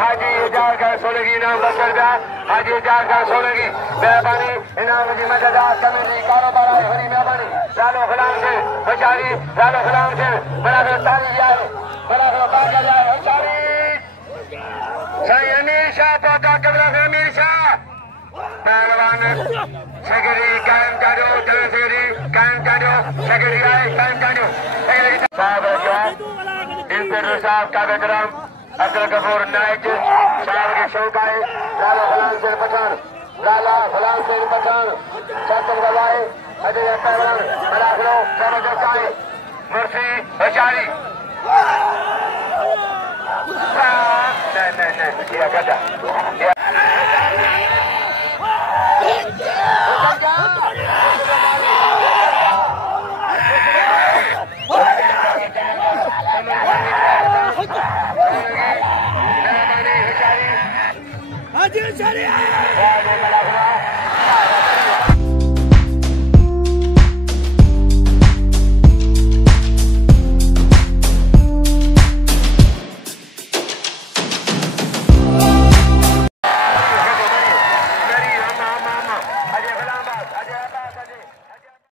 हाजी इजार का 16 की इनाम 10 रुपया हाजी इजार का 16 की मेहरबानी इनाम की मददार कमेटी कारोबार हरी मेहरबानी लालो गुलाम से बेचारी लालो गुलाम से मलाखरा ताली जाए मलाखरा बाजा जाए बेचारी सही अमीर शाह पहुंचा कबरा अमीर शाह पहलवान सेक्रेटरी कायम करो जनरल सेक्रेटरी कायम करो सेक्रेटरी आए कायम करो सेक्रेटरी साहब इंस्पेक्टर साहब का विक्रम अब्दुल गफूर नाइक साहब के शौक आए लाला गुलाम हुसैन पठान लाला गुलाम हुसैन पठान छात्र गवाए अजय पहलवान मलाखरो जबरदस्त आए मुर्सी बेचारी नहीं किया गदा हाजी शरीफ